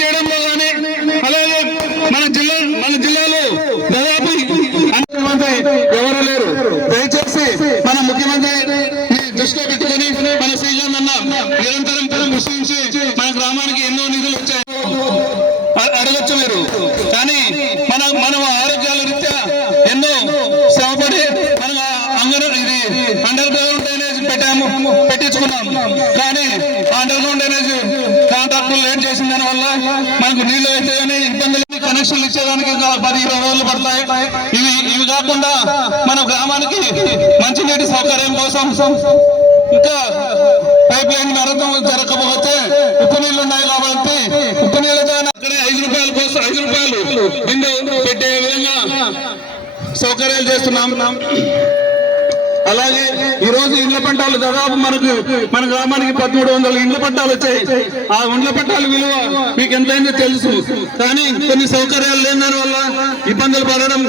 చేయడంలో కానీ అలాగే మన జిల్లా మన జిల్లాలో దాదాపు ముఖ్యమంత్రి ఎవరు లేరు. దయచేసి మన ముఖ్యమంత్రి దృష్టిలో పెట్టుకుని మన శ్రీజన్ అన్న నిరంతరం కృషించి మన గ్రామానికి ఎన్నో నిధులు వచ్చాయి. అడగచ్చు మీరు కానీ మన మనం ఆరోగ్యాల రీత్యా ఎన్నో శ్రమపడి మన అంగన ఇది అండర్ గ్రౌండ్ డ్రైనేజ్ పెట్టాము పెట్టించుకున్నాం. కానీ అండర్ గ్రౌండ్ డ్రైనేజ్ కూడా మనకు నీళ్ళు అయితే ఇబ్బందులు కనెక్షన్లు ఇచ్చేదానికి పది ఇరవై రోజులు పడతాయి. ఇవి ఇవి కాకుండా మన గ్రామానికి మంచినీటి సౌకర్యం కోసం ఇంకా పైప్ లైన్ నరకం జరగకపోతే ఉప్పు నీళ్ళు ఉన్నాయి కాబట్టి ఉప్పు నీళ్ళతో అక్కడే ఐదు రూపాయల కోసం ఐదు రూపాయలు బిందు పెట్టే విధంగా సౌకర్యాలు చేస్తున్నాం. అలాగే ఈ రోజు ఇండ్ల పట్టాలు దాదాపు మనకు మన గ్రామానికి పదమూడు వందల ఇండ్ల పట్టాలు వచ్చాయి. ఆ ఇండ్ల పట్టాల విలువ మీకు ఎంతైందో తెలుసు. కానీ కొన్ని సౌకర్యాలు లేని దాని వల్ల ఇబ్బందులు పడడం